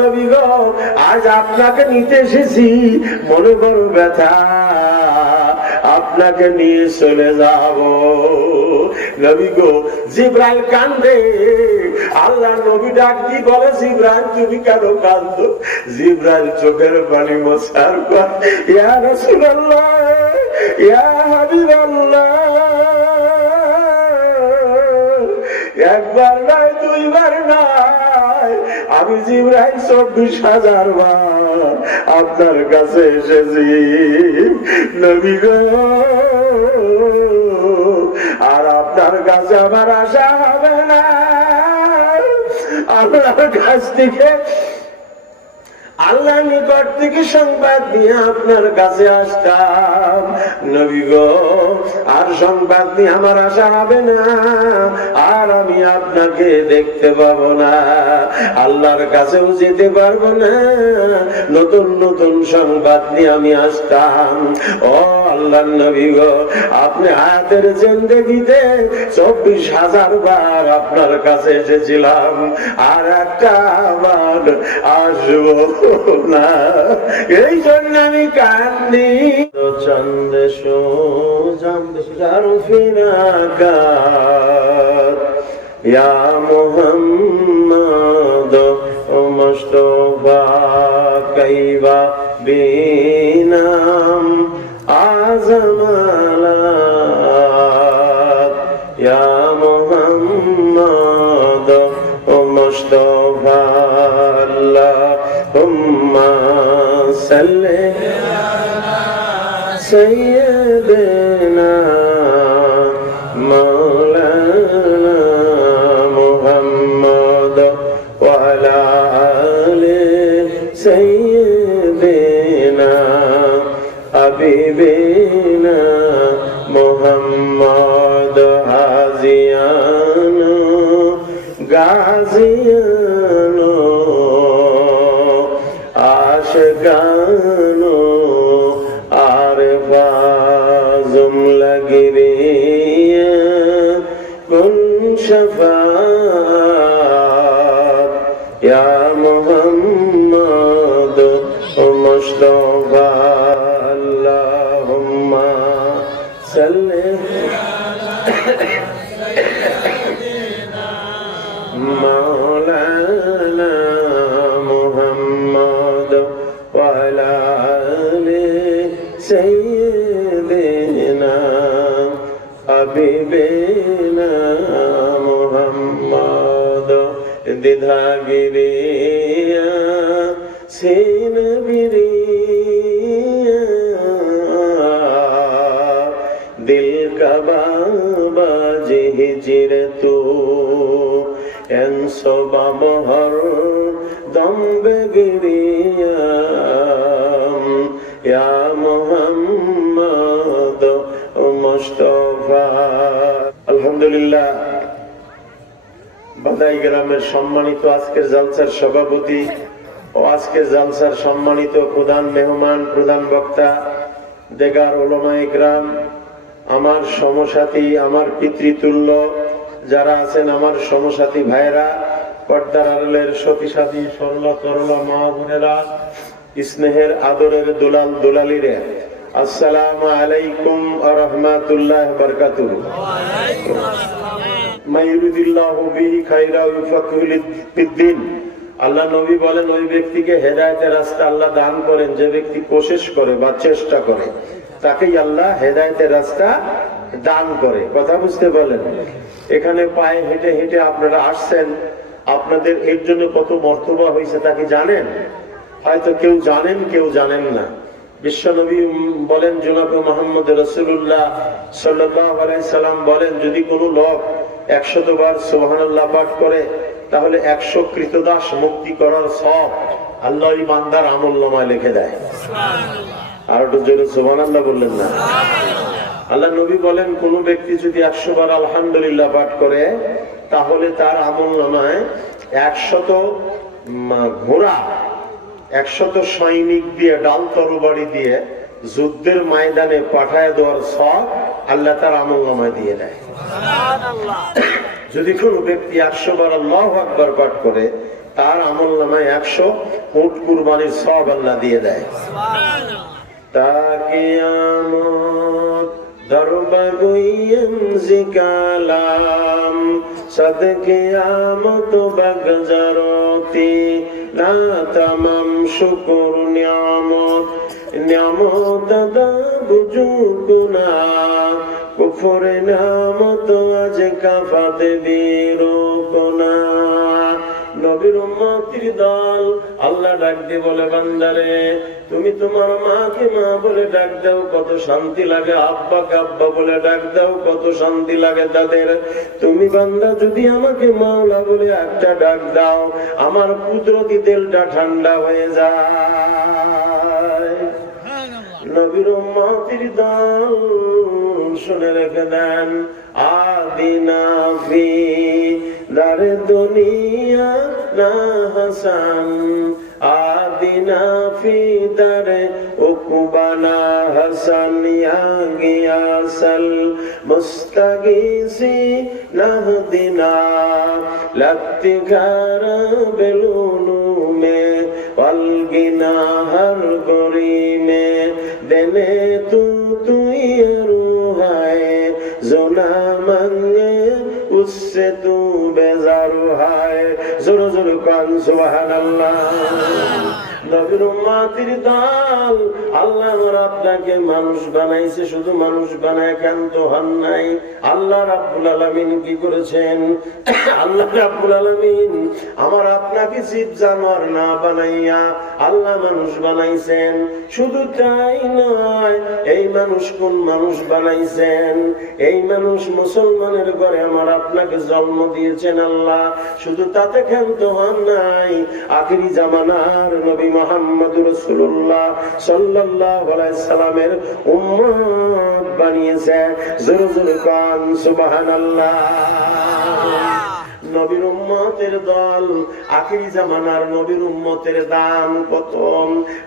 নবী গো, আজ আপনাকে নিতে এসেছি, মনে বড় ব্যথা, আপনাকে নিয়ে চলে যাব। নবী গো, জিবরাইল কান্দে। আল্লাহ নবী ডাক দিয়ে বলে, জিবরাইল তুমি কেন কান্দো? জিবরাইল চোখের পানি মোছার পর, ইয়া রাসূলুল্লাহ, ইয়া হাবিবাল্লাহ, একবার নয়, দুইবার নয়, আমি জিবরাইল 24,000 বার আপনার কাছে এসেছি নবী গো। আর আপনার কাছে আমার আশা হবে না, আল্লাহর কাছ থেকে, আল্লাহ নিকট থেকে সংবাদ নিয়ে আপনার কাছে আসতাম নবী গো। আর সংবাদ নিয়ে আমার আশা হবে না, আর আমি আপনাকে দেখতে পাবো না, আল্লাহর কাছেও যেতে পারবো না, নতুন নতুন সংবাদ নিয়ে আমি আসতাম। ও আল্লাহর নবী গো, আপনি হায়াতের জিন্দেগিতে 24,000 বার আপনার কাছে এসেছিলাম, আর একটা বার আসবো না, এই জন্য আমি কান্দি। চন্দেশো ইয়া মুহাম্মদ মুস্তাফা কাইবা বিনাম আজমালাত, ইয়া মুহাম্মদ মুস্তাফা আল্লাহুম্মা সাল্লি আলা সাইয়্যিদিনা মাওলানা মুহাম্মদ ওয়া আলা আলি সাইয়্যিদিনা হাবিবিনা মুহাম্মদ হাজিয়ান গাজিয়ান আশকানো আরফা জুমলা গিরিয়া কুন শাফাত, ইয়া মুহাম্মদ মুস্তাফা আল্লাহুম্মা সাল্লি মাওলানা মুহাম্মদ ওয়া আলা আলি সাইয়্যিদিনা হাবিবিনা মুহাম্মদ দিধাগিরিয়া সিনবিরিয়া দিল কা বাবা জিহিজির তু এনসবা মহর দম্বে গিরিয়া ইয়া মুহাম্মদ মুস্তাফা। আলহামদুলিল্লাহ, বাদাই গ্রামের সম্মানিত আজকের জালসার সভাপতি ও আজকের জালসার সম্মানিত প্রধান মেহমান, প্রধান বক্তা, দেগার ওলামায়ে কেরাম, আমার সমসাথী, আমার পিতৃতুল্য যারা আছেন, আমার সমসাথী ভাইরা, পর্দার আড়ালের সতী সাথী, সরলা তরলা মা বোনেরা, স্নেহের আদরের দুলাল দুলালিরে, আসসালামু আলাইকুম ওয়া রাহমাতুল্লাহি ওয়া বারাকাতুহু। মাইয়ুরিদিল্লাহু বিহি খায়রা ইউফাক্কিহু ফিদ্দিন। আল্লাহ নবী বলেন, ওই ব্যক্তিকে হেদায়েতের রাস্তা আল্লাহ দান করেন যে ব্যক্তি কোশিশ করে বা চেষ্টা করে, তাকেই আল্লাহ হেদায়েতের রাস্তা দান করে। কথা বুঝতে বলেন? এখানে পায়ে হেঁটে হেঁটে আপনারা আসছেন, আপনাদের এর জন্য কত মর্তবা হয়েছে তা কি জানেন? হয়তো কেউ জানেন, কেউ জানেন না। বিশ্বনবী বলেন, জনাবে মুহাম্মদ রাসূলুল্লাহ সাল্লাল্লাহু আলাইহি সাল্লাম বলেন, যদি কোনো লোক 100 বার সুবহানাল্লাহ পাঠ করে, তাহলে 100 কৃতদাস মুক্তি করার সওয়াব আল্লাহ এই বান্দার আমলনামায় লিখে দেয়। সুবহানাল্লাহ। আর একটু জোরে সুবহানাল্লাহ বললেন না? আল্লাহ নবী বলেন, কোন ব্যক্তি যদি 100 বার আলহামদুলিল্লাহ পাঠ করে, তাহলে তার আমলনামায় 100 ঘোড়া, 100 সৈনিক দিয়ে, ডাল তরবারি দিয়ে যুদ্ধের ময়দানে পাঠায় দেওয়ার সওয়াব আল্লাহ তার আমলনামায় দিয়ে দেয়। সুবহানাল্লাহ। যদি কোনো ব্যক্তি 100 বার আল্লাহু আকবার পাঠ করে, তার আমল নামায় 100 উট কুরবানির সওয়াব আল্লাহ দিয়ে দেয়। তাকে আমত দরবা গুইম জিকালাম সদকে আমত বাগজরতি না তামাম শুকর নিয়ামত নিয়ামত দাদা বুজুকুনা কুফরে নামত আজ কাফাত বিরুকুনা। নবীর উম্মতের দল আল্লাহ ডাক দিয়ে বলে, বান্দারে তুমি তোমার মাকে মা বলে ডাক দাও, কত শান্তি লাগে। আব্বাকে আব্বা বলে ডাক দাও, কত শান্তি লাগে তাদের। তুমি বান্দা যদি আমাকে মাওলা বলে একটা ডাক দাও, আমার কুদরতি দিলটা ঠান্ডা হয়ে যায়। নবীর উম্মতের দল শুনে রেখে দেন, আদিনা ফি দারে দুনিয়া না হাসান আদিনা ফি দারে উকবানা হাসান ইয়া গিয়াসাল মুস্তাগিসি নাহদিনা লত্তিগার বেলুনু মে ওয়ালগিনা হর গরি মে দেনে তুই রুহায় জোনা মাঙ্গে উসসে তু বেজার হায়। জোর জোর কান সুবহানাল্লাহ। নবীর উম্মতের দল আল্লাহ আপনাকে মানুষ বানাইছে, শুধু মানুষ বানায় ক্ষান্ত হন নাই। আল্লাহ রাব্বুল আলামিন কি করেছেন? আল্লাহ রাব্বুল আলামিন আমার আপনাকে জীব জানোয়ার না বানাইয়া আল্লাহ মানুষ বানাইছেন। শুধু তাই নয়, এই মানুষ কোন মানুষ বানাইছেন? এই মানুষ মুসলমানের ঘরে আমার আপনাকে জন্ম দিয়েছেন আল্লাহ। শুধু তাতে ক্ষান্ত হন নাই, আখিরি জামানার নবী মুহাম্মদুর রাসূলুল্লাহ সাল্লাল্লাহু আলাইহি সাল্লামের উম্মত বানিয়েছে। জোরে জোরে কান সুবহানাল্লাহ। নবীর উম্মতের দল, আখিরি জামানার নবীর উম্মতের দাম কত।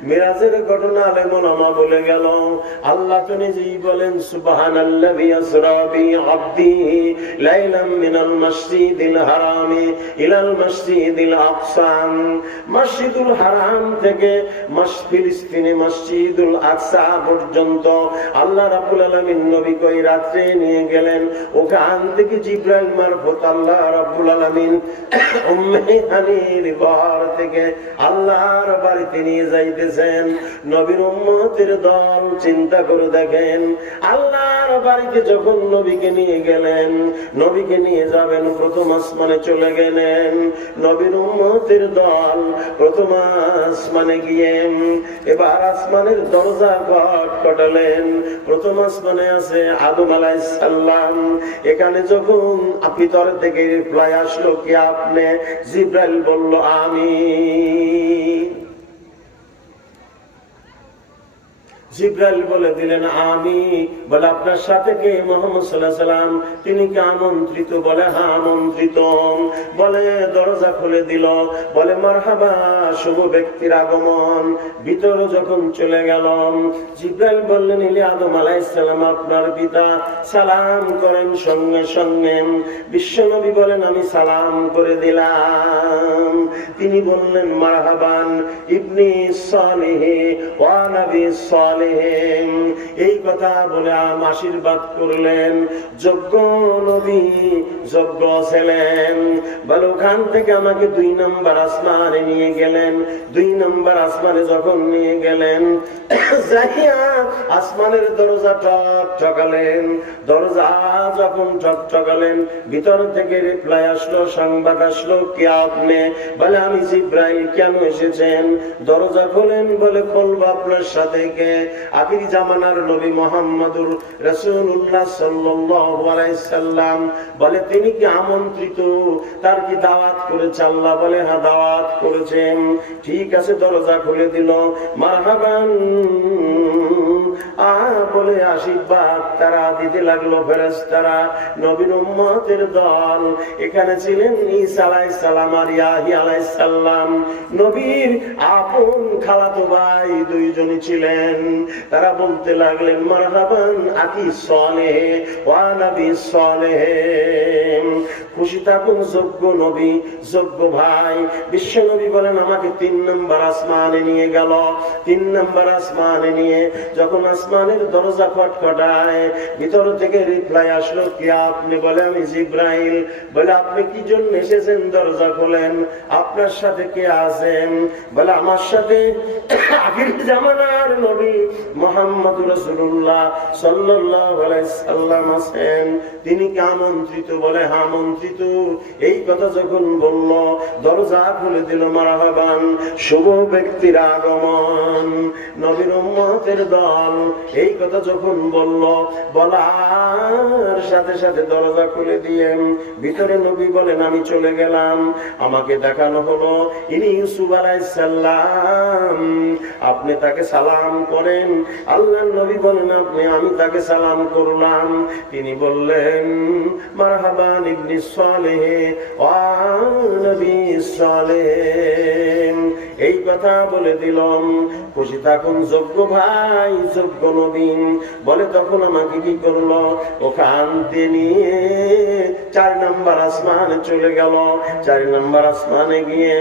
মিরাজের ঘটনা আলেম ওলামা বলে গেল। আল্লাহ তো নিজেই বলেন, সুবহানাল্লাযী আসরা বিআবদিহি লাইলাম মিনাল মাসজিদিল হারামি ইলাল মাসজিদিল আকসা। মসজিদুল হারাম থেকে ফিলিস্তিনে মসজিদুল আকসা পর্যন্ত আল্লাহ রাব্বুল আলামিন নবীকে ওই রাত্রে নিয়ে গেলেন। ওখান থেকে জিবরাইল মারফত আল্লাহ রাব্বুল আলামিন উম্মে হানির ঘর থেকে আল্লাহর বাড়িতে নিয়ে যাইতেছেন। নবীর উম্মতের দল চিন্তা করে দেখেন, আল্লাহর বাড়িতে যখন নবীকে নিয়ে গেলেন, নবীকে নিয়ে যাবেন, প্রথম আসমানে চলে গেলেন। নবীর উম্মতের দল প্রথম আসমানে গিয়ে এবার আসমানের দরজা খটখটালেন। প্রথম আসমানে আছে আদম আলাইহিস সালাম। এখানে যখন ভিতর থেকে রিপ্লাই আসলো, কি আপনি? জিবরাইল বলল আমি। জিবরাইল বলে দিলেন আমি। বলে আপনার সাথে কে? মুহাম্মদ সাল্লাল্লাহু আলাইহি সাল্লাম। তিনি কি আমন্ত্রিত? বলে হ্যাঁ আমন্ত্রিত। বলে দরজা খুলে দিল। বলে মারহাবা, শুভ ব্যক্তির আগমন। ভিতরে যখন চলে গেলাম, জিবরাইল বললেন, ইলি আদম আলাইহিস সালাম আপনার পিতা, সালাম করেন। সঙ্গে সঙ্গে বিশ্বনবী বলেন আমি সালাম করে দিলাম। তিনি বললেন মারহাবান ইবনি সালিহ ওয়া নবী সালিহ। এই কথা বলে আশীর্বাদ করলেন। যোগ্য নবী, যোগ্য ছিলেন। বলে ওখান থেকে আমাকে 2 নম্বর আসমানে নিয়ে গেলেন। 2 নম্বর আসমানে যখন নিয়ে গেলেন, যাইয়া আসমানের দরজা ঠকালেন। দরজা যখন ঠকালেন, ভিতর থেকে রিপ্লাই আসলো, সংবাদ আসলো, কে আপনি? বলে আমি জিবরাইল। কেন এসেছেন? দরজা খোলেন। বলে খুলবো আপনার সাথে কে? আখিরি জামানার নবী মুহাম্মদুর রাসূলুল্লাহ সাল্লাল্লাহু আলাইহি সাল্লাম। বলে তিনি কি আমন্ত্রিত? তার কি দাওয়াত করেছে আল্লাহ? বলে হ্যাঁ দাওয়াত করেছেন। ঠিক আছে, দরজা খুলে দিল। মারহাবান বলে আশীর্বাদ তারা দিতে লাগলো ফেরেশতারা। নবীর উম্মতের দল এখানে ছিলেন ঈসা আলাইহিস সালাম আর ইয়াহইয়া আলাইহিস সালাম। নবীর আপন খালাতো ভাই দুইজনই ছিলেন। তারা বলতে লাগলেন মারহাবান আকি সালেহ ওয়া নবী সালেহ, খুশি থাকুন যোগ্য নবী যোগ্য ভাই। বিশ্ব নবী বলেন আমাকে 3 নম্বর আসমানে নিয়ে গেল। 3 নম্বর আসমানে নিয়ে যখন আসমানের দরজা খটখটায়, ভিতর থেকে রিপ্লাই আসলো কি আপনি? বলে আমি জিব্রাইল। বলে আপনি কি জন্য এসেছেন? দরজা খোলেন, আপনার সাথে কে আছেন? বলে আমার সাথে আখির জামানার নবী মুহাম্মদুর রাসূলুল্লাহ সাল্লাল্লাহু আলাইহি সাল্লাম আছেন। তিনি কি আমন্ত্রিত? বলে হ্যাঁ আমন্ত্রিত। এই কথা যখন বলল, দরজা খুলে দিল। মারহাবান, শুভ ব্যক্তির আগমন, নবীর উম্মতের দল। এই কথা যখন বলল, বলার সাথে সাথে দরজা খুলে দিয়ে ভিতরে নবী বলেন আমি চলে গেলাম। আমাকে দেখানো হলো ইনি ইউসুফ আলাইহিস সালাম, আপনি তাকে সালাম করেন। আল্লাহর নবী বলেন আমি তাকে সালাম করলাম। তিনি বললেন মারহাবান ইবনে সালেহ ওয়া নবী সালেহ। এই কথা বলে দিলাম, খুশি থাকুন যোগ্য ভাই যোগ্য নবী। বলে তখন আমাকে কি করলো? ওখান থেকে নিয়ে 4 নম্বর আসমানে চলে গেল। 4 নম্বর আসমানে গিয়ে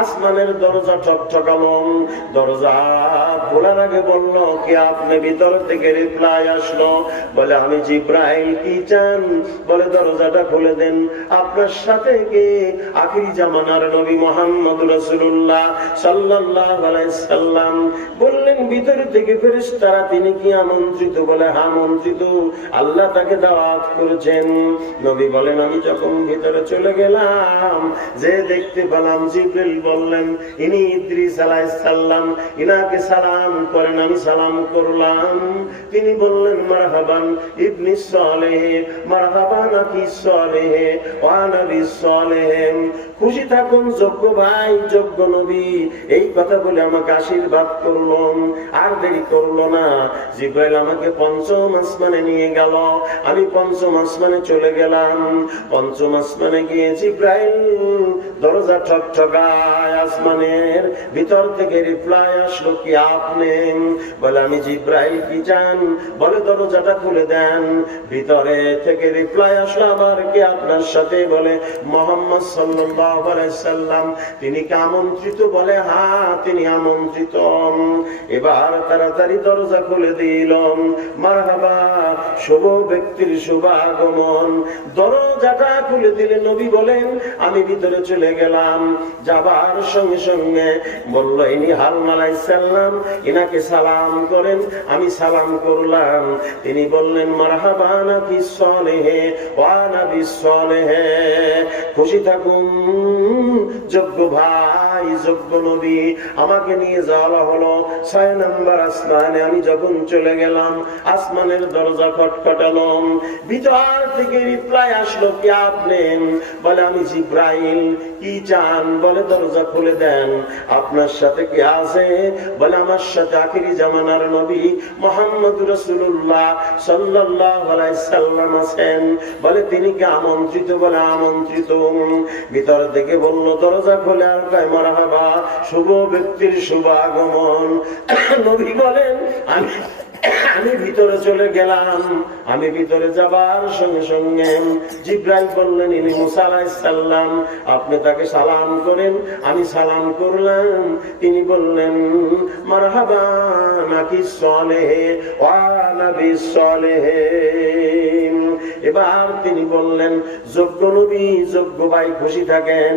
আসমানের দরজা ঠকঠকালো। দরজা খোলার আগে বলল কি আপনি? ভিতর থেকে রিপ্লাই আসলো, বলে আমি জিব্রাইল। কি চান? বলে দরজাটা খুলে দেন, আপনার সাথে কে? আখিরি জামানার নবী মুহাম্মদুর রাসূলুল্লাহ সাল্লাল্লাহু আলাইহি সাল্লাম। বললেন ভিতর থেকে ফেরেশতারা। তিনি কি আমন্ত্রিত? বলে হ্যাঁ আমন্ত্রিত, আল্লাহ তাকে দাওয়াত করেছেন। নবী বলেন আমি যখন ভিতরে চলে গেলাম, যে দেখতে পেলাম জিবরিল বললেন ইনি ইদ্রিস আলাইহিস সালাম, ইনাকে সালাম করেন। আমি সালাম করলাম। তিনি বললেন মারহাবান ইবনে সালেহ, মারহাবান আকি সালেহ ওয়া নবী সালেহ, খুশি থাকুন যোগ্য ভাই যোগ্য নবী। এই কথা বলে আমাকে আশীর্বাদ করলেন। আর দেরি করলো না, জিবরাইল আমাকে 5ম আসমানে নিয়ে গেল। আমি 5ম আসমানে চলে গেলাম। 5ম আসমানে গিয়ে জিবরাইল দরজা ঠকঠকায়। আসমানের ভিতর থেকে রিপ্লাই আসলো কি আপনি? বলে আমি জিবরাইল। কি চান? বলে দরজাটা খুলে দেন। ভিতরে থেকে রিপ্লাই আসলো আবার কি আপনার সাথে? বলে মুহাম্মদ সাল্লাল্লাহু আলাইহি সাল্লাম। তিনি কি আমন্ত্রিত? বলে হ্যাঁ তিনি আমন্ত্রিত। এবার তাড়াতাড়ি দরজা খুলে দিল। মারহাবা, শুভ ব্যক্তির শুভ আগমন। দরজাটা খুলে দিলে নবী বলেন আমি ভিতরে চলে গেলাম। যাবার সঙ্গে সঙ্গে বলল ইনি হারুন আলাইহিস সালাম, ইনাকে সালাম করেন। আমি সালাম করলাম। তিনি বললেন মারহাবা নাকি সালেহ ওয়া নবী সালেহ, খুশি থাকুন যোগ্য ভাই যোগ্য নবী। আমাকে নিয়ে যাওয়া হলো 6 নম্বর আসমানে। আমি যখন চলে গেলাম, আসমানের দরজা খটখটালো। ভিতর থেকে রিপ্লাই আসলো কি আপনি? বলে আমি জিব্রাইল। কি চান? বলে দরজা খুলে দেন, আপনার সাথে কে আছে? বলে আমার সাথে আখিরি জামানার নবী মুহাম্মদুর রাসূলুল্লাহ সাল্লাল্লাহু আলাইহি সাল্লাম আছেন। বলে তিনি কি আমন্ত্রিত? বলে আমন্ত্রিত। ভিতর থেকে বলল দরজা খুলে আর কয় মারহাবা, শুভ ব্যক্তির শুভ আগমন। নবী বলেন আমি ভিতরে চলে গেলাম। আমি ভিতরে যাবার সঙ্গে সঙ্গে জিব্রাইল বললেন ইনি মুসা আলাইহিস সালাম, আপনি তাকে সালাম করেন। আমি সালাম করলাম। তিনি বললেন মারহাবা নাকি সালেহ ওয়া নবী সালেহ। এবার তিনি বললেন যোগ্য নবী যোগ্য ভাই খুশি থাকেন।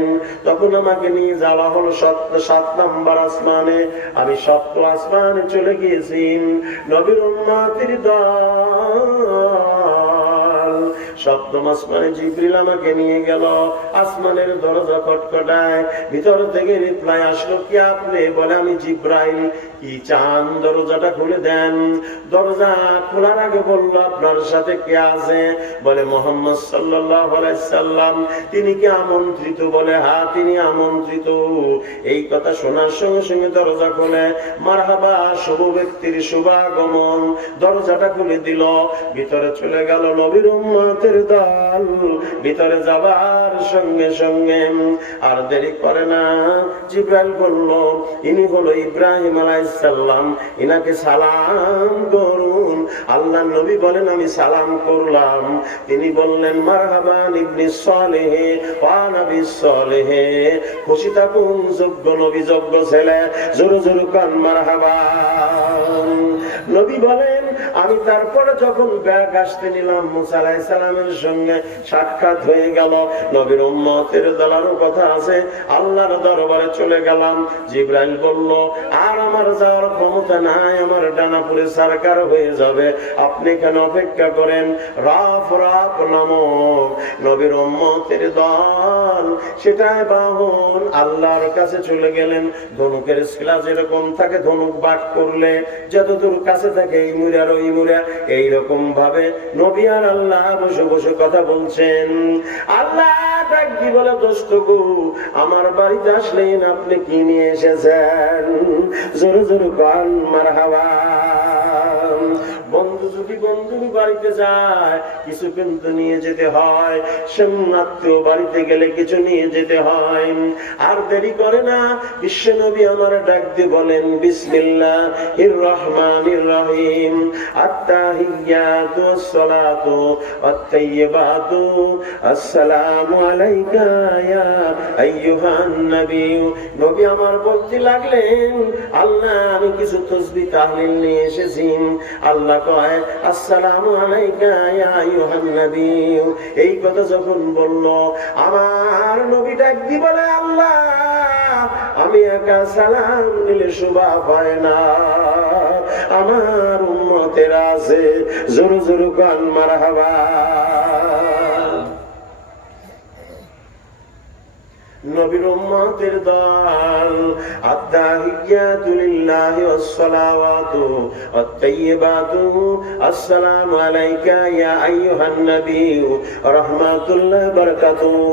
তখন আমাকে নিয়ে যাওয়া হলো 7 নম্বর আসমানে। আমি 7 আসমানে চলে গিয়েছি। নবীর উম্মতের দল 7ম আসমানে জিবরিল আমাকে নিয়ে গেল। আসমানের দরজা খটখটায়। ভিতর থেকে রিপ্লাই আসলো কি আপনি? বলে আমি জিব্রাইল। কি চান দরজাটা খুলে দেন। দরজা খোলার আগে বলল, আপনার সাথে কে আছে? বলে মুহাম্মদ সাল্লাল্লাহু আলাইহি সাল্লাম। তিনি কি আমন্ত্রিত? বলে হ্যাঁ, তিনি আমন্ত্রিত। এই কথা শোনার সঙ্গে সঙ্গে দরজা খোলে। মারহাবা, শুভ ব্যক্তির শুভাগমন। দরজাটা খুলে দিল, ভিতরে চলে গেল নবীর উম্মতের দল। ভিতরে যাবার সঙ্গে সঙ্গে আর দেরি করে না, জিবরাইল বলল, ইনি হলো ইব্রাহিম আলাইহিস সালাম, ইনাকে সালাম করুন। আল্লাহর নবী বলেন, আমি সালাম করলাম। তিনি বললেন, মারহাবান ইবনে সালেহ ওয়া নবী সালেহ, খুশি থাকুন যোগ্য নবী, যোগ্য ছেলে। জোরে জোরে কান মারহাবা। নবী বলেন, আমি তারপরে যখন ব্যাগ আসতে নিলাম, মুসা আলাইহিস সালামের সঙ্গে সাক্ষাৎ হয়ে গেল। নবীর উম্মতের দলারও কথা আছে, আল্লাহর দরবারে চলে গেলাম। জিবরাইল বলল, আর আমার যাওয়ার ক্ষমতা নাই, আমার ডানা পুরে সরকার হয়ে যাবে, আপনি কেন অপেক্ষা করেন? রাফ রাফ নামক নবীর উম্মতের দল, সেটাই বাহন আল্লাহর কাছে চলে গেলেন। ধনুকের শিলা যেরকম থাকে, ধনুক বাক করলে যতদূর কাছে থাকে এই মুড়ার ওই মুড়া, এইরকম ভাবে নবী আর আল্লাহ বসে বসে কথা বলছেন। আল্লাহ ডাক দি বলে, দোস্ত গো, আমার বাড়িতে আসলেন, আপনি কি নিয়ে এসেছেন? জোরে জোরে কান মারহাবা। বন্ধু যদি বন্ধুর বাড়িতে যায়, কিছু কিন্তু নিয়ে যেতে হয়। আত্মীয় বাড়িতে গেলে কিছু নিয়ে যেতে হয়। আর দেরি করে না, বিশ্ব নবী আমার ডাক দিয়ে বলেন, বিসমিল্লাহির রহমানির রহিম, আত্তাহিয়াতু ওয়াসসালাতু ওয়াত-তাইয়্যিবাতু, আসসালামু আলাইকা ইয়া আইয়ুহান নবী। নবী আমার বলতে লাগলেন, আল্লাহ, আমি কিছু তাসবিহ তাহলিল নিয়ে এসেছি। আল্লাহ কয়, আসসালামু আলাইকা ইয়া আইয়ুহান নবী। এই কথা যখন বলল, আমার নবী ডাক দি বলে, আল্লাহ, আমি একা সালাম দিলে শোভা পায় না, আমার উম্মতেরা আছে। জোরে জোরে কান মারহাবা। নবীর উম্মতের দল, আত-তাহিয়াতু লিল্লাহি ওয়াস-সালাওয়াতু ওয়াত-তাইয়্যিবাতু, আসসালামু আলাইকা ইয়া আইয়ুহান নবী রাহমাতুল্লাহি ওয়া বারাকাতুহু,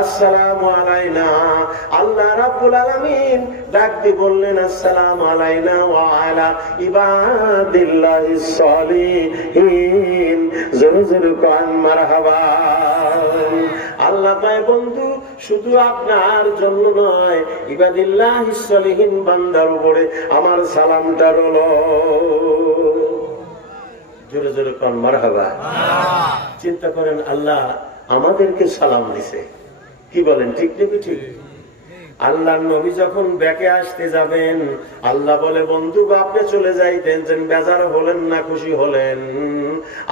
আসসালামু আলাইনা। আল্লাহ রাব্বুল আলামিন ডাক দিয়ে বললেন, আসসালামু আলাইনা ওয়া আলা ইবাদিল্লাহিস সালিহিন। জোরে জোরে কান মারহাবা। আল্লাহ পায় বন্ধু, শুধু আপনার জন্য নয়, ইবাদিল্লাহিস সালিহিন বান্দার উপরে আমার সালামটা রইল। জোরে জোরে কান মারহাবা। চিন্তা করেন, আল্লাহ আমাদেরকে সালাম দিছে। কি বলেন, ঠিক নাকি ঠিক? আল্লাহর নবী যখন ব্যাকে আসতে যাবেন, আল্লাহ বলে, বন্ধু আপনি চলে যাইতেন, বেজার হলেন না খুশি হলেন?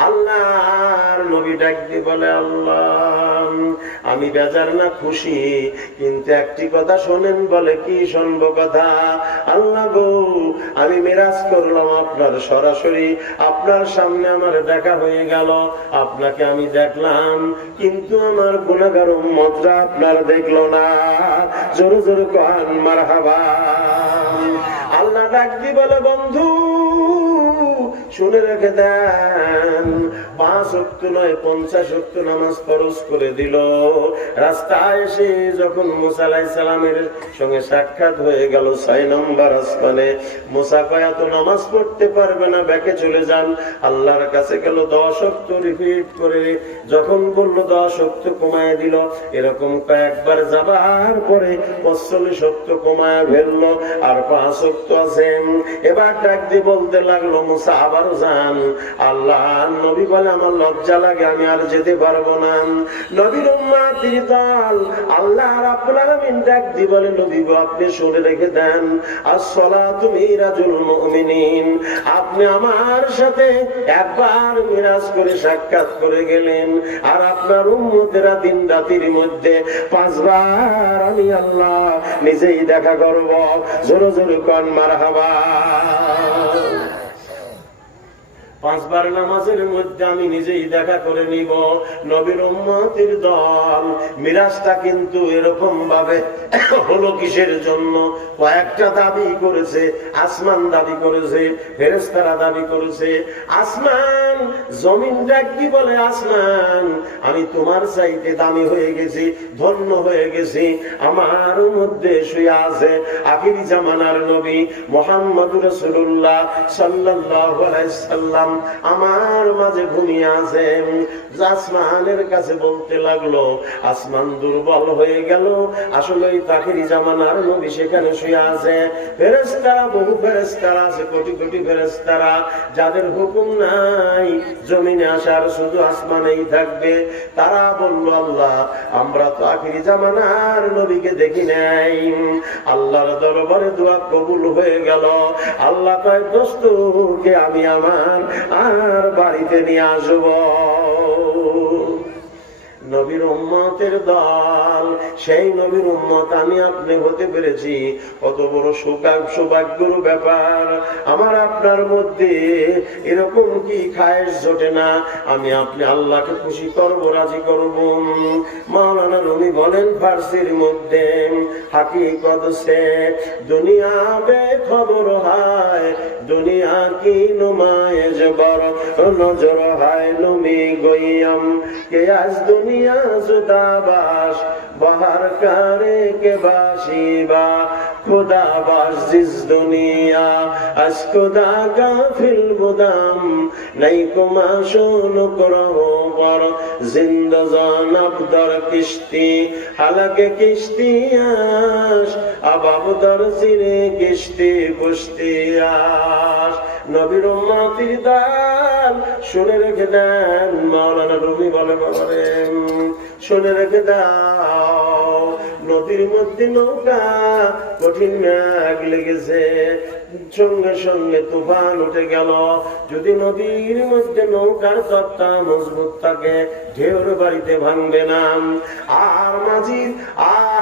আল্লাহর নবী ডাক দিয়ে বলে, আল্লাহ, আমি বেজার না খুশি, কিন্তু একটি কথা শোনেন। বলে, কি শুনবো কথা? আল্লাহ গো, আমি মিরাজ করলাম আপনার সরাসরি, আপনার সামনে আমার দেখা হয়ে গেল, আপনাকে আমি দেখলাম, কিন্তু আমার গুনাহগার উম্মতরা আপনার দেখলো না। জোরে জোরে কান মারহাবা। আল্লাহ ডাক দি বলে, বন্ধু শুনে রেখে দেন, 5 ওয়াক্ত নয় 50 ওয়াক্ত নামাজ ফরজ করে দিল। রাস্তায় এসে যখন মুসা আলাইহিস সালামের সঙ্গে সাক্ষাৎ হয়ে গেল 6 নম্বর আসমানে, মুসা কয়, এত নামাজ পড়তে পারবে না, ব্যাকে চলে যান। আল্লাহর কাছে গেল, 10 ওয়াক্ত রিপিট করে যখন বলল 10 ওয়াক্ত কমায় দিল। এরকম কয়েকবার যাবার পরে 45 ওয়াক্ত কমায় ফেলল, আর 5 ওয়াক্ত আছে। এবার ডাক দিয়ে বলতে লাগলো, মুসা আবারও যান। আল্লাহ নবী বলে, আমার লজ্জা লাগে, আমি আর যেতে পারবো না। নবীর উম্মতের দল, আল্লাহ রাব্বুল আলামিন ডাক দিয়ে বলে, নবী গো, আপনি শুনে রেখে দেন, আস-সালাতু মিরাজুল মুমিনিন। আপনি আমার সাথে একবার মিরাজ করে সাক্ষাৎ করে গেলেন, আর আপনার উম্মতেরা দিন রাতের মধ্যে 5 বার আমি আল্লাহ নিজেই দেখা করব। জোরে জোরে কান মারহাবা। 5 বার নামাজের মধ্যে আমি নিজেই দেখা করে নিব। নবীর উম্মতের দল মিরাজটা কিন্তু এরকম ভাবে হলো কিসের জন্য? কয়েকটা দাবি করেছে। আসমান দাবি করেছে, ফেরেশতারা দাবি করেছে। আসমান জমিন ডাক কি বলে, আসমান আমি তোমার চাইতে দামি হয়ে গেছি, ধন্য হয়ে গেছি। আমার মধ্যে শুয়ে আছে আখিরি জামানার নবী মুহাম্মদুর রাসূলুল্লাহ সাল্লাল্লাহু আলাইহি সাল্লাম, আমার মাঝে ঘুমিয়ে আছেন। আসমানের কাছে বলতে লাগলো, আসমান দুর্বল হয়ে গেল, আসলে আখিরি জামানার নবী সেখানে শুয়ে আছে। ফেরেশতারা, বহু ফেরেশতারা আছে, কোটি কোটি ফেরেশতারা, যাদের হুকুম নাই জমিনে আসার, শুধু আসমানেই থাকবে। তারা বলল, আল্লাহ আমরা তো আখিরি জামানার নবীকে দেখি নাই। আল্লাহর দরবারে দোয়া কবুল হয়ে গেল। আল্লাহ কয়, দোস্তকে আমি আমার আর বাড়িতে নিয়ে আসব। নবীর উম্মতের দল, সেই নবীর উম্মত আমি আপনি হতে পেরেছি, কত বড় সৌভাগ্যের ব্যাপার। আমার আপনার মধ্যে এরকম কি খায়েশ জোটে না আমি আপনি আল্লাহকে খুশি করব, রাজি করব? মাওলানা রুমি বলেন ফার্সির মধ্যে, হাকিকত সে দুনিয়া বেখবর হায়, দুনিয়া কি নুমায়েশ বর নজর হায় লুমি গইয়াম কে আজ দুনিয়া जुदाबाश बाहर करे के बाशिबा खुदाबाश जिस दुनिया अस खुदा का फिल मुदाम नहीं कुमाशुन करो पर जिंदजान अबदर किश्ती हालांकि किश्ती आश अब अबदर सिरे किश्ती पुश्ती आश। নবীর উম্মতের দল শুনে রেখে দেন। মাওলানা রুমি বলে, বাবারে শুনে রেখে দাও, নদীর মধ্যে নৌকা, কঠিন মেঘ লেগেছে, সঙ্গে সঙ্গে তুফান উঠে গেল। যদি নদীর মধ্যে নৌকার তক্তা মজবুত থাকে, ঢেউর বাড়িতে ভাঙবে না। আর মাঝির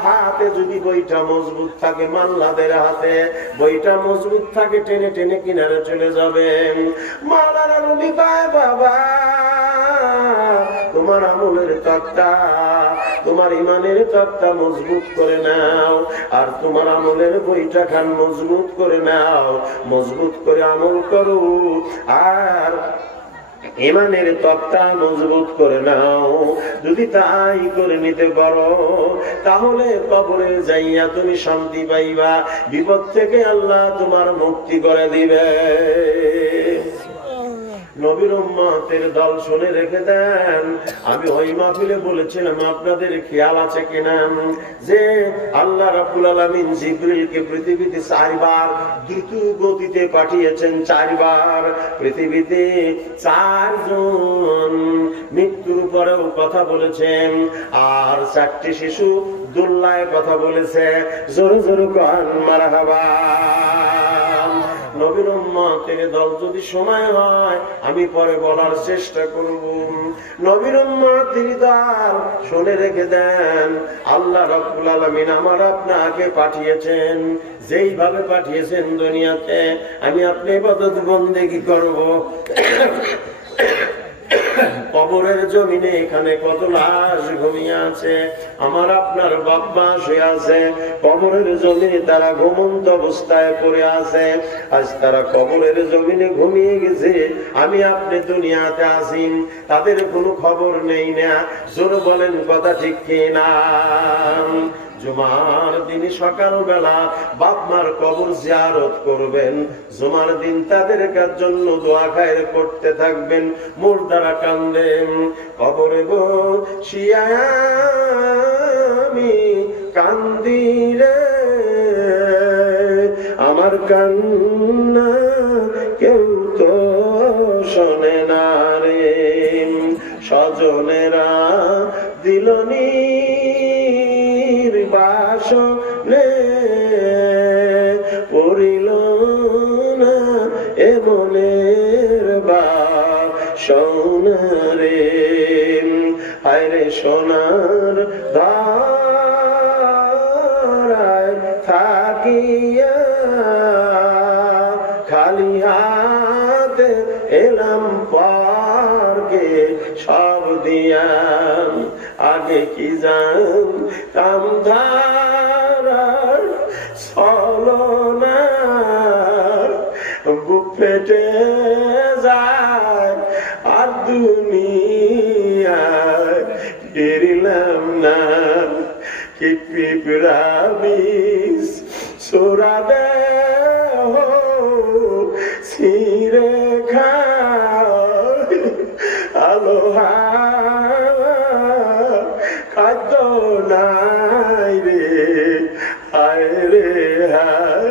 হাতে যদি বইটা মজবুত থাকে, মাল্লাদের হাতে বইটা মজবুত থাকে, টেনে টেনে কিনারে চলে যাবে। মাওলানা রুমি কয়, বাবা তোমার আমলের তক্তা, তোমার ইমানের তক্তা মজবুত করে নাও, আর তোমার আমলের বইটা খান মজবুত করে নাও, মজবুত করে আমল করো, আর ইমানের তক্তা মজবুত করে নাও। যদি তাই করে নিতে পারো, তাহলে কবরে যাইয়া তুমি শান্তি পাইবা, বিপদ থেকে আল্লাহ তোমার মুক্তি করে দিবে। নবীর উম্মতের দল শুনে রেখে দেন। আমি ওই মাহফিলে বলেছিলাম, আপনাদের খেয়াল আছে কিনা, যে আল্লাহ রাব্বুল আলামিন জিবরিলকে পৃথিবীতে 4 বার দ্রুত গতিতে পাঠিয়েছেন। 4 বার পৃথিবীতে 4 জন মৃত্যুর পরেও কথা বলেছেন, আর 4টি শিশু দুল্লায় কথা বলেছে। জোরে জোরে কোন মারহাবা। নবীর উম্মতের দল যদি সময় হয় আমি পরে বলার চেষ্টা করব। নবীর উম্মতের দল শুনে রেখে দেন, আল্লাহ রাব্বুল আলামিন আমার আপনাকে পাঠিয়েছেন, যেইভাবে পাঠিয়েছেন দুনিয়াতে আমি আপনি ইবাদত বন্দেগী করব। কবরের জমিনে এখানে কত লাশ ঘুমিয়ে আছে, আমার আপনার বাবা শুয়ে আছে, কবরের জমিনে তারা ঘুমন্ত অবস্থায় পড়ে আছে। আজ তারা কবরের জমিনে ঘুমিয়ে গেছে, আমি আপনি দুনিয়াতে আছি, তাদের কোনো খবর নেই না। জোর বলেন কথা ঠিক কিনা? জুমার দিন সকালবেলা বাপ মার কবর জিয়ারত করবেন, জুমার দিন তাদের জন্য দোয়া খায়ের করতে থাকবেন, মুর্দারা কান্দেন, কবরে বসিয়া আমি কান্দি রে, আমার কান্না কেউ তো শোনে না রে, স্বজনেরা দিলনি বাসনে পড়িল না এমনের বাসনে, হায়রে সোনার ধারায় থাকিয়া খালি হাতে এলাম পারকে সব দিয়াম আগে কি জান কামধারার ছলনা বুক ফেটে যায় আর দুনিয়ায় ফিরিলাম না কি পিঁপড়া বিষ সোরা দে ছিঁড়ে খায় আলো খাদ্য নাই রে হায় রে হায়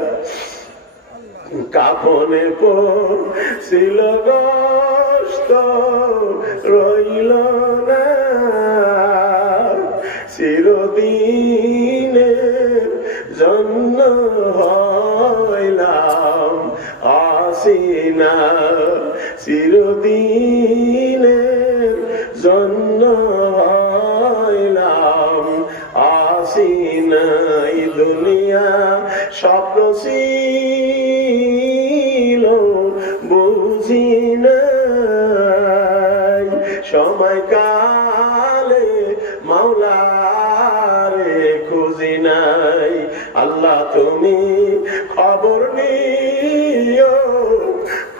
কাপনে পড়ছিল গোস্ত রইল না চিরদিনের জন্য হইলাম আসিনা চিরদিনের জন্য হইলাম আসিনা এই দুনিয়া স্বপ্ন ছিল বুঝি নাই সময় কালে মাওলারে খুঁজি নাই আল্লাহ তুমি খবর নিও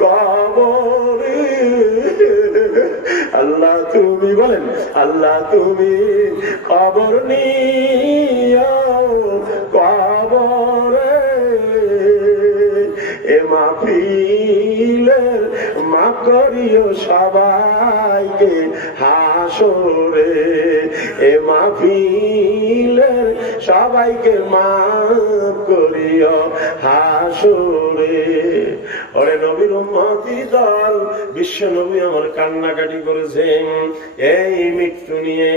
কবরে আল্লাহ তুমি বলেন আল্লাহ তুমি খবর নিও কবরে এ মাহফিলের মা করিও সবাইকে হাসরে এ মাহফিলের সবাইকে মাফ করিও হাসরে ওরে নবীর উম্মতি দল বিশ্ব নবী আমার কান্নাকাটি করেছেন এই মৃত্যু নিয়ে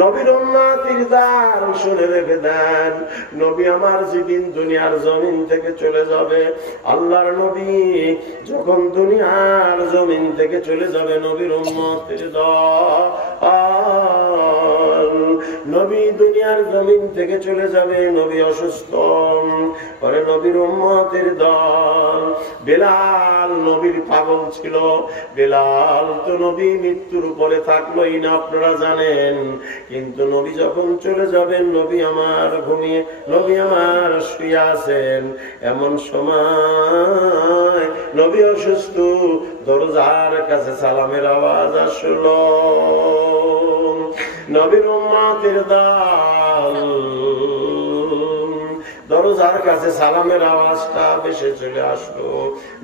নবীর উম্মতির দান শুনে রেখে দেন নবী আমার যেদিন দুনিয়ার জমিন থেকে চলে যাবে আল্লাহর নবী যখন দুনিয়ার জমিন থেকে চলে যাবে নবীর উম্মতের দল নবী দুনিয়ার জমিন থেকে চলে যাবে নবী অসুস্থ পরে নবীর উম্মতের দল বেলাল নবীর পাগল ছিল বেলাল তো নবী মৃত্যুর উপরে থাকলোই না আপনারা জানেন কিন্তু নবী যখন চলে যাবেন নবী আমার ঘুমিয়ে নবী আমার শুয়ে আছেন এমন সময় নবী অসুস্থ দরজার কাছে সালামের আওয়াজ আসলো নবীর উম্মতের দল দরজার কাছে সালামের আওয়াজটা ভেসে চলে আসলো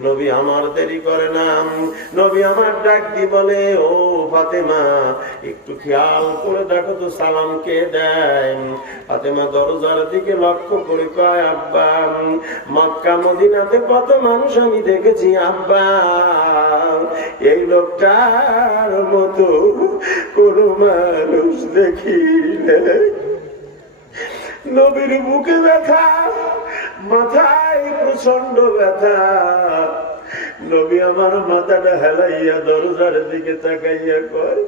নবী আমার দেরি করে না নবী আমার ডাক দি বলে ও ফাতেমা একটু খেয়াল করে দেখো তো সালাম কে দেয় ফাতেমা দরজার দিকে লক্ষ্য করে কয় আব্বা মক্কা মদিনাতে কত মানুষ আমি দেখেছি আব্বা এই লোকটার মতো কোন মানুষ দেখি নবীর বুকে ব্যথা মাথায় প্রচন্ড ব্যথা নবী আমার মাথাটা হেলাইয়া দরজার দিকে তাকাইয়া কয়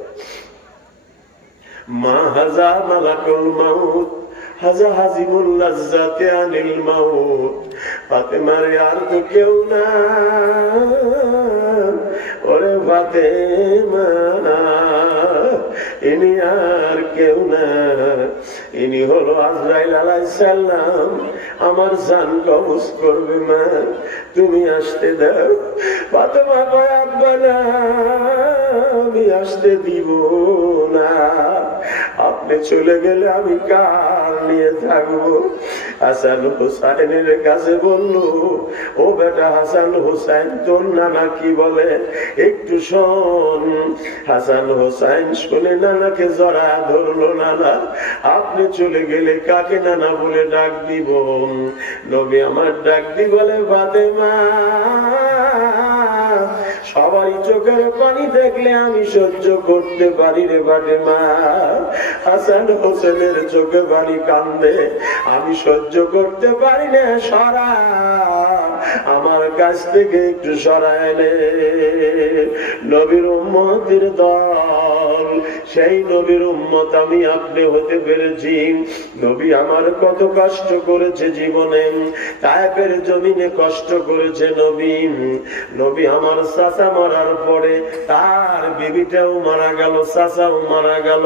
মা হাজা মালাকুল মাউত হাজা হাজিমুল লাজ্জাতি আনিল মাউত ফাতেমার আর তো কেউ না ওরে ফাতেমা ইনি আর কেউ না ইনি হলো আজরাইল আলাইহিস সালাম আমার জান কবজ করবে মা তুমি আসতে দাও ফাতেমা কয় আব্বা না আমি আসতে দিব না আপনি চলে গেলে আমি কার নিয়ে থাকবো হাসান হুসাইনের কাছে বললো ও বেটা হাসান হুসাইন তোর নানা কি বলে একটু শোন হাসান হুসাইন শুনে নানাকে জড়া ধরলো নানা আপনি চলে গেলে কাকে নানা বলে ডাক দিব নবী আমার ডাক দি বলে ফাতেমা সবারই চোখের পানি দেখলে আমি সহ্য করতে পারি রে ফাতেমা হাসান হোসেনের চোখে পানি কান্দে আমি সহ্য করতে পারি না সরা আমার কাছ থেকে একটু সরাইলে নবীর উম্মতের দল সেই নবীর উম্মত আমি আপনি হতে পেরেছি। নবী আমার কত কষ্ট করেছে জীবনে, তায়েফের জমিনে কষ্ট করেছে নবী। নবী আমার চাচা মারার পরে তার বিবিটাও মারা গেল, চাচাও মারা গেল,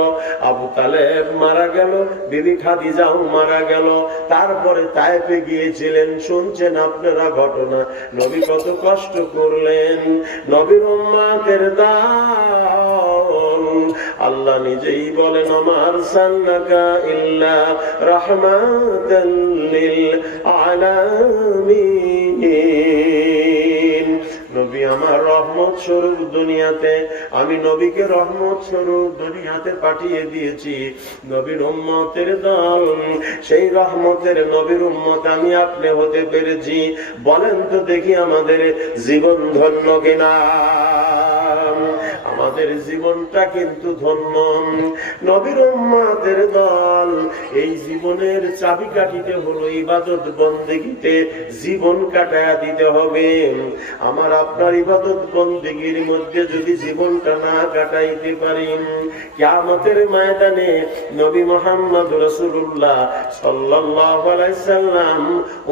আবু তালেব মারা গেল, বিবি খাদিজাও মারা গেল। তারপরে তায়েফে গিয়েছিলেন, শুনছেন আপনারা ঘটনা, নবী কত কষ্ট করলেন। নবীর উম্মতের দল আল্লাহ নিজেই বলেন, আমার সাল্লাকা ইল্লা রাহমাতাল লিল আলামিন। নবী আমার রহমত স্বরূপ দুনিয়াতে, আমি নবীকে রহমত স্বরূপ দুনিয়াতে পাঠিয়ে দিয়েছি। নবীর উম্মতের দল, সেই রহমতের নবীর উম্মত আমি আপনি হতে পেরেছি। বলেন তো দেখি আমাদের জীবন ধন্য কিনা? আমাদের জীবনটা কিন্তু ধন্য। নবীর উম্মতের দল, এই জীবনের চাবিকাঠিতে হলো ইবাদত বন্দেগীতে জীবন কাটায়া দিতে হবে। আমার আপনার ইবাদত বন্দেগীর মধ্যে যদি জীবনটা না কাটাইতে পারি, কিয়ামতের ময়দানে নবী মুহাম্মদ রাসূলুল্লাহ সাল্লাল্লাহু আলাইহি সাল্লাম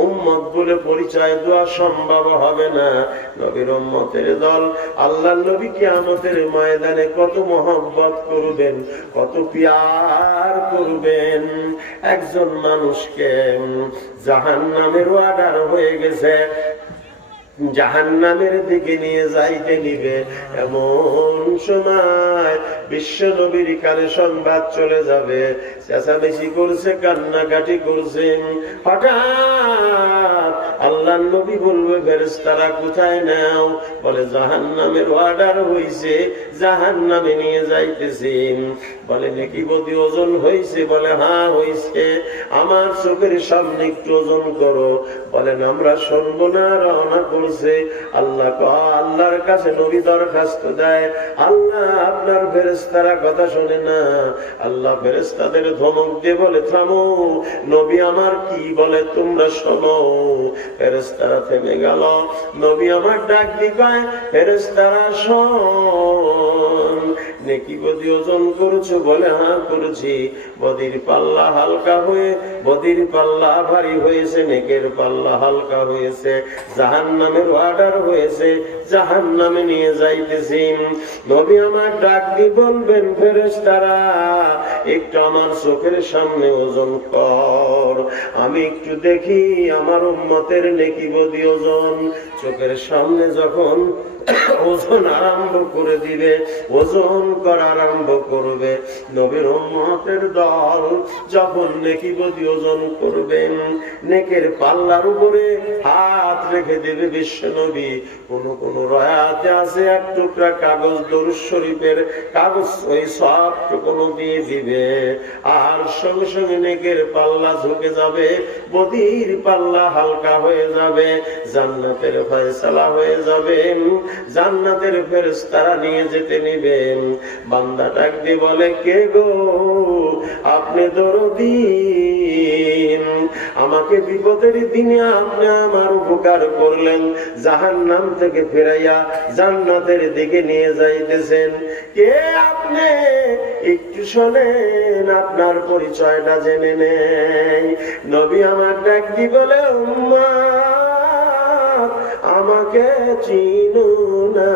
উম্মত বলে পরিচয় দেওয়া সম্ভব হবে না। নবীর উম্মতের দল আল্লাহর নবী কিয়ামতের ময়দানে কত মহব্বত করবেন, কত পিয়ার করবেন। একজন মানুষকে জাহান্নামের অর্ডার হয়ে গেছে, জাহান্নামের দিকে নিয়ে যাইতে নিবে, এমন সময় বিশ্ব নবীর কানে সংবাদ চলে যাবে। চেঁচামেচি করছে, কান্নাকাটি করছে। হঠাৎ আল্লাহ নবী বলবে, ফেরেশতারা কোথায় নাও? বলে জাহান্নামের অর্ডার হইছে, জাহান্নামে নিয়ে যাইতেছি। বলে নাকি বদি ওজন হয়েছে? বলে হ্যাঁ হয়েছে। আমার চোখের সামনে একটু ওজন করো। বলেন আমরা শুনবো না, রওনা করছে। আল্লাহর কাছে নবী দরখাস্ত দেয়, আল্লাহ আপনার ফেরেশতারা কথা শোনে না। আল্লাহ ফেরেশতাদের ধমক দিয়ে বলে, থামো, নবী আমার কি বলে তোমরা শোনো। ফেরেশতারা থেমে গেল। নবী আমার ডাক দিবায়, ফেরেশতারা শোন, নেকি বদি ওজন করেছো? বলে হ্যাঁ করেছি। বদির পাল্লা হালকা হয়ে বদির পাল্লা ভারী হয়েছে, নেকের পাল্লা হালকা হয়েছে। জাহান্নামের অর্ডার হয়েছে, জাহান্নামে নিয়ে যাইতেছি। নবী আমার ডাক দিয়ে বলবেন, ফেরেশতারা একটু আমার চোখের সামনে ওজন কর, আমি একটু দেখি আমার উম্মতের নেকি বদি ওজন। চোখের সামনে যখন ওজন আরম্ভ করে দিবে, ওজন করা আরম্ভ করবে, নবীর উম্মতের দল যখন নেকি বদি ওজন করবেন, নেকের পাল্লার উপরে হাত রেখে দেবে বিশ্ব নবী। কোন কোন রায়াতে আছে এক টুকরা কাগজ, দরুদ শরীফের কাগজ, ওই সব টুকরো দিয়ে দিবে। আর সঙ্গে সঙ্গে নেকের পাল্লা ঝুঁকে যাবে, বদির পাল্লা হালকা হয়ে যাবে, জান্নাতের ফয়সালা হয়ে যাবে, জান্নাতের ফেরেশতারা নিয়ে যেতে নিবেন। বান্দা ডাক দিয়ে বলে, কে গো? আপনি দরদী, আমাকে বিপদের দিনে আপনি আমার উপকার করলেন, জাহান্নাম থেকে ফেরাইয়া জান্নাতের দিকে নিয়ে যাইতেছেন। কে আপনি? একটু শোনেন, আপনার পরিচয়টা জেনে নেই। নবী আমার ডাক দিয়ে বলে, উম্মত আমাকে চিনো না,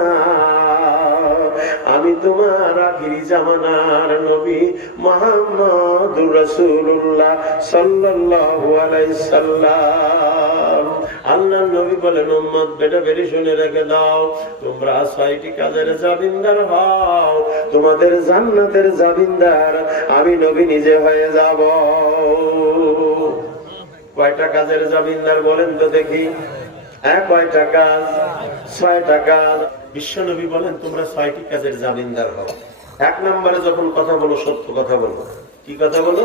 আমি তোমার আখিরি জামানার নবী মুহাম্মদুর রাসূলুল্লাহ সাল্লাল্লাহু আলাইহি সাল্লাম। আল্লাহর নবী বলেন, উম্মত বেটা বেরি শুনে রেখে দাও, তোমরা 6টি কাজের জামিনদার হও, তোমাদের জান্নাতের জামিনদার আমি নবী নিজে হয়ে যাব। কয়টা কাজের জামিনদার বলেন তো দেখি? কয়টা কাজ? 6টা কাজ। বিশ্ব নবী বলেন, তোমরা 6টি কাজের জামিনদার হও। 1 নম্বরে যখন কথা বলো, সত্য কথা বলো। কি কথা বলো?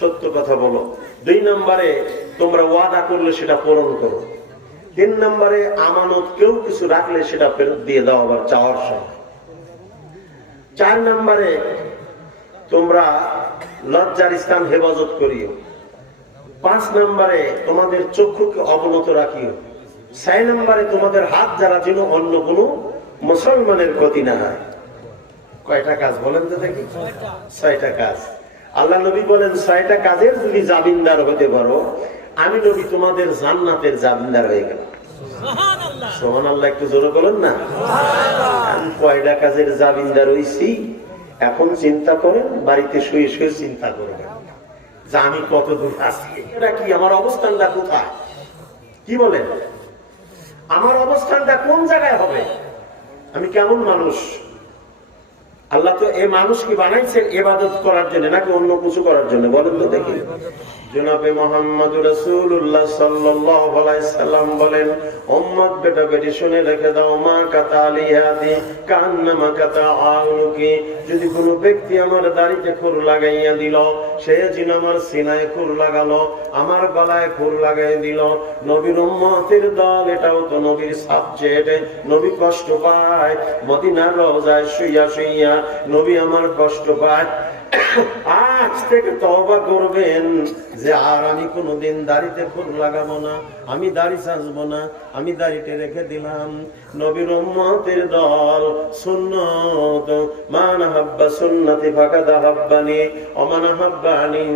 সত্য কথা বলো। 2 নম্বরে তোমরা ওয়াদা করলে সেটা পূরণ করো। 3 নম্বরে আমানত, কেউ কিছু রাখলে সেটা ফেরত দিয়ে দাও আবার চাওয়ার সময়। 4 নম্বরে তোমরা লজ্জার স্থান হেফাজত করিও। 5 নম্বরে তোমাদের চক্ষুকে অবনত রাখিও। 6 নম্বরে তোমাদের হাত যারা যেন অন্য কোনো মুসলমানের ক্ষতি না হয়। কয়টা কাজ বলেন তো দেখি? 6টা কাজ। আল্লাহ নবী বলেন 6টা কাজের যদি জামিনদার হতে পারো, আমি নবী তোমাদের জান্নাতের জামিনদার হয়ে গেলাম। সুবহানাল্লাহ, একটু জোরে বলেন না। আমি কয়টা কাজের জামিনদার হইছি, এখন চিন্তা করেন, বাড়িতে শুয়ে শুয়ে চিন্তা করবেন যে আমি কত দূর আছি, এটা কি, আমার অবস্থানটা কোথায়, কি বলেন, আমার অবস্থানটা কোন জায়গায় হবে, আমি কেমন মানুষ। আল্লাহ তো এই মানুষকে বানাইছেন ইবাদত করার জন্য নাকি অন্য কিছু করার জন্য, বলেন তো দেখি। জনাবে মুহাম্মদুর রাসূলুল্লাহ সাল্লাল্লাহু আলাইহি সাল্লাম বলেন, উম্মত বেটা বেটি শুনে রেখে দাও, মা কাতা আলিয়াদি কান্নামা কাতা আউনুকি, যদি কোনো ব্যক্তি আমার দাড়িতে খুর লাগাইয়া দিল, সে যেন আমার সিনায় খুর লাগালো, আমার গলায় খুর লাগাই দিল। নবীর উম্মতের দল, এটাও তো নবীর সাবজেক্ট। নবী কষ্ট পায়, মদিনার রওজায় শুইয়া শুইয়া নবী আমার কষ্ট পায়। আজ থেকে তওবা করবেন যে আর আমি কোনোদিন দাড়িতে খুর লাগাবো না, আমি দাড়ি সাজবো না, আমি দাড়িতে রেখে দিলাম। নবীর উম্মতের দল, সুন্নাত, মান হাব্বা সুন্নতি ফাকাদ হাব্বানি ওয়া মান হাব্বানি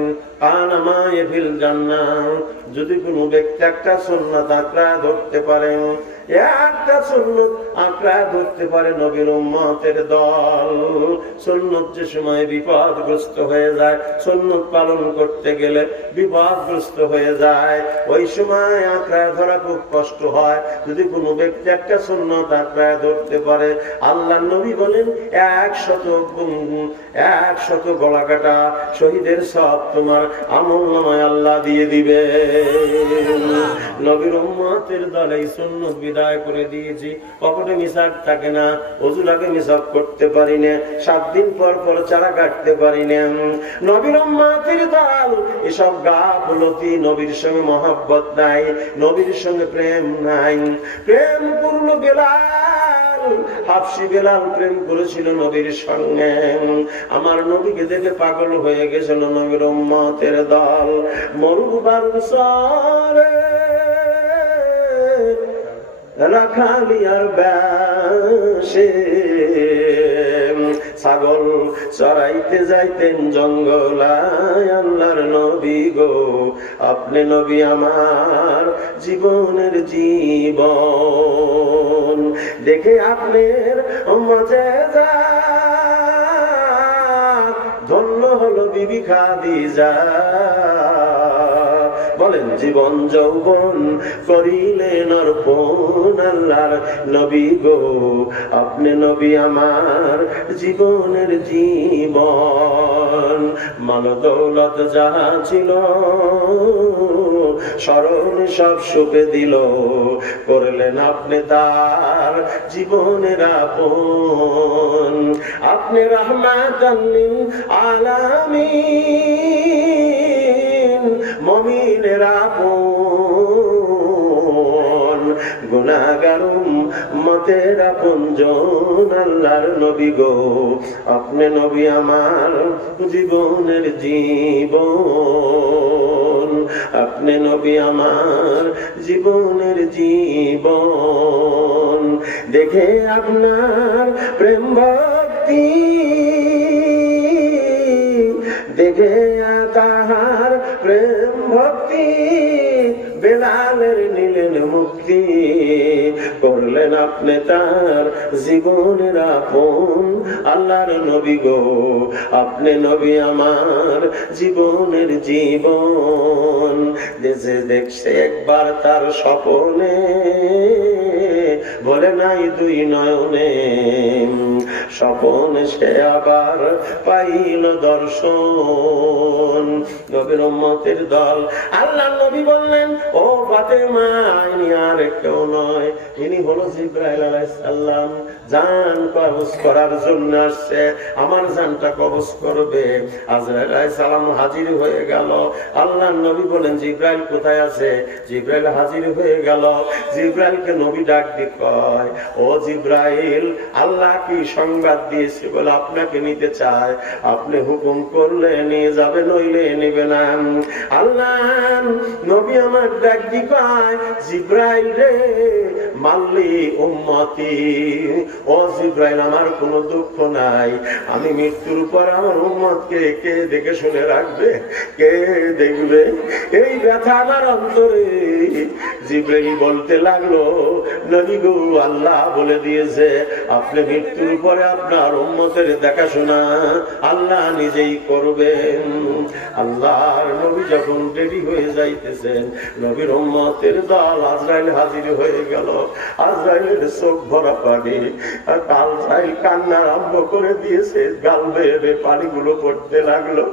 কানা মাই ফিল জান্নাহ। যদি কোনো ব্যক্তি একটা সুন্নাত আঁকড়া ধরতে পারেন, একটা সুন্নাত আঁকড়া ধরতে পারে নবীর উম্মতের দল, সুন্নাত যে সময় বিপদগ্রস্ত হয়ে যায়, সুন্নাত পালন করতে গেলে বিপদগ্রস্ত হয়ে যায়, ওই সময় আঁকড়া ধরা খুব কষ্ট হয়। যদি কোনো ব্যক্তি একটা সুন্নাত আঁকড়া ধরতে পারে, আল্লাহ নবী বলেন 100 গলা কাটা শহীদের সব তোমার আমলনামায় আল্লাহ দিয়ে দিবে। নবীর উম্মতের দলে এই সুন্নাত বিদায় করে দিয়েছি। পকেটে মিসাক থাকে না, ওযুর আগে মিসাক করতে পারি না, 7 দিন পর পর চারা কাটতে পারি না। নবীর উম্মতের দল এসব গাফলতি, নবীর সঙ্গে মহব্বত নাই, নবীর সঙ্গে প্রেম নাই। প্রেম করলো বেলাল, হাফসি বেলাল প্রেম করেছিল নবীর সঙ্গে। আমার নবীকে দেখে পাগল হয়ে গেছিল নবীর উম্মতের দল। মরুবার সরে রাখালিয়ার বেশে ছাগল চড়াইতে যাইতেন জঙ্গলায়, আল্লাহর নবী গো আপনি নবী আমার জীবনের জীবন। দেখে আপনার মুজিজা ধন্য হলো বিবি খাদিজা। বলেন, জীবন যৌবন করিলেন অর্পণ, আল্লাহর নবী গো আপনি নবী আমার জীবনের জীবন। মাল দৌলত যাহা ছিল স্মরণ সব সুপে দিল, করলেন আপনি তার জীবনের আপন। আপনি রাহমাতাল লিল আলামিন, মুমিনের আপন, গুনাহগার উম্মতের আপনজন। আল্লাহর নবী গো আপনি নবী আমার জীবনের জীবন, আপনি নবী আমার জীবনের জীবন। দেখে আপনার প্রেম ভক্তি, দেখে তাহার প্রেম ভক্তি, বেলালের নিলেন মুক্তি, করলেন আপনি তার জীবনের আপন। আল্লাহর নবী গো আপনি নবী আমার জীবনের জীবন। দেশে দেখছে একবার তার স্বপনে, বলে নাই দুই নয়নে, স্বপনে সে আবার পাইল দর্শন। নবীর উম্মতের দল, আল্লাহ নবী বললেন, ও ফাতেমা ইনি আর কেউ নয়, ইনি হলো জিবরাইল আলাইহিস সালাম। জান কবজ করার জন্য আসছে, আমার জানটা কবজ করবে। আজরাইল আলাইহিস সালাম হাজির হয়ে গেল। আল্লাহ নবী বলেন, জিবরাইল কোথায় আছে? জিবরাইল হাজির হয়ে গেল। জিবরাইলকে নবী ডাক দিয়ে কয়, ও জিবরাইল, আল্লাহ কি সংবাদ দিয়েছে বলে আপনাকে নিতে চায়, আপনি হুকুম করলে নিয়ে যাবে, নইলে নেবে না। আল্লাহ নবী আমার ডাক দিয়ে কয়, জিবরাইল রে, মাল্লি উম্মতি, ও জিবরাইল আমার কোনো দুঃখ নাই, আমি মৃত্যুর পর আমার উম্মতকে কে দেখে শুনে রাখবে, কে দেখবে? এই ব্যথা আমার অন্তরে। জিবরাইল বলতে লাগলো, নবী গো, আল্লাহ বলে দিয়েছে আপনি মৃত্যুর পরে আপনার উম্মতের দেখাশোনা আল্লাহ নিজেই করবেন। আল্লাহর নবী যখন রেডি হয়ে যাইতেছেন, নবীর উম্মতের দল আজরাইল হাজির হয়ে গেল। আজরাইলের চোখ ভরা পানি, আর আজরাইল কান্না আরম্ভ করে দিয়েছে, গাল বেয়ে বেয়ে পানিগুলো পড়তে লাগলো।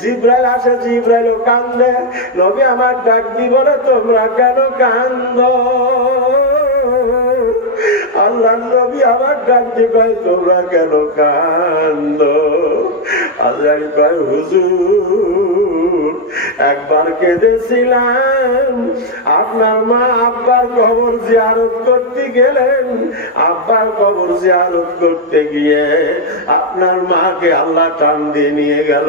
জিবরাইল আসে, জিবরাইলও কান্দে। নবী আমার ডাক দি বলে, তোমরা কেন কান্দ? আল্লাহ নবী আমার ডাক দি কয়, তোমরা কেন কান্দ? আজরাইল কয়, হুজুর একবার কেঁদেছিলাম, আপনার মা আব্বার কবর জিয়ারত করতে গেলেন, আব্বার কবর জিয়ারত করতে গিয়ে আপনার মাকে আল্লাহ টান দিয়ে নিয়ে গেল।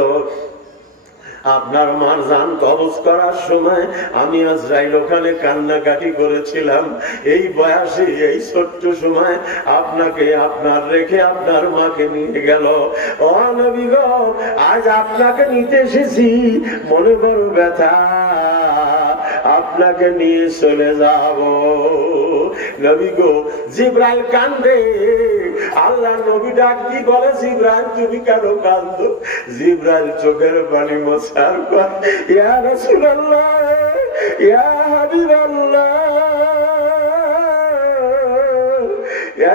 আপনার মার জান কবজ করার সময় আমি আজরাইল ওখানে কান্নাকাটি করেছিলাম। এই বয়সে এই ছোট্ট সময় আপনাকে আপনার রেখে আপনার মাকে নিয়ে গেল। ও নবী গো, আজ আপনাকে নিতে এসেছি, মনে বড় ব্যথা, আপনাকে নিয়ে চলে যাব। নবী গো, জিবরাইল কান্দে। আল্লাহ নবী ডাক দি বলে, জিবরাইল তুমি কেন কান্দো? জিবরাইল চোখের পানি মোছার পর, ইয়া রাসূলুল্লাহ, ইয়া হাবিবাল্লাহ,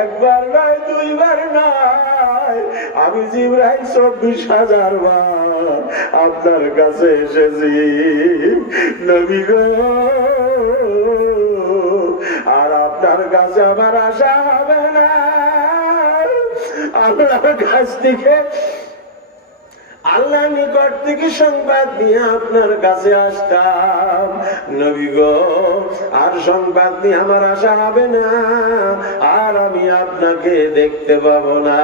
একবার নয়, দুইবার নয়, আমি জিবরাইল 24,000 বার আপনার কাছে এসেছি নবী গো। আর আপনার কাছে আমার আশা হবে না, আল্লাহর কাছ থেকে, আল্লাহ নিকট থেকে সংবাদ নিয়ে আপনার কাছে আসতাম নবী গো। আর সংবাদ নিয়ে আমার আশা হবে না, আর আমি আপনাকে দেখতে পাবো না,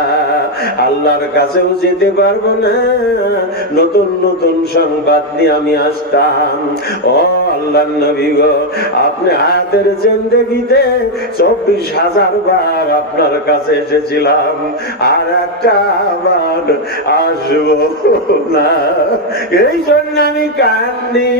আল্লাহর কাছেও যেতে পারবো না, নতুন নতুন সংবাদ নিয়ে আমি আসতাম। ও আল্লাহর নবী গো, আপনি হায়াতের জিন্দেগিতে 24,000 বার আপনার কাছে এসেছিলাম, আর একটা বার আসবো না, এই জন্য আমি কান্দি।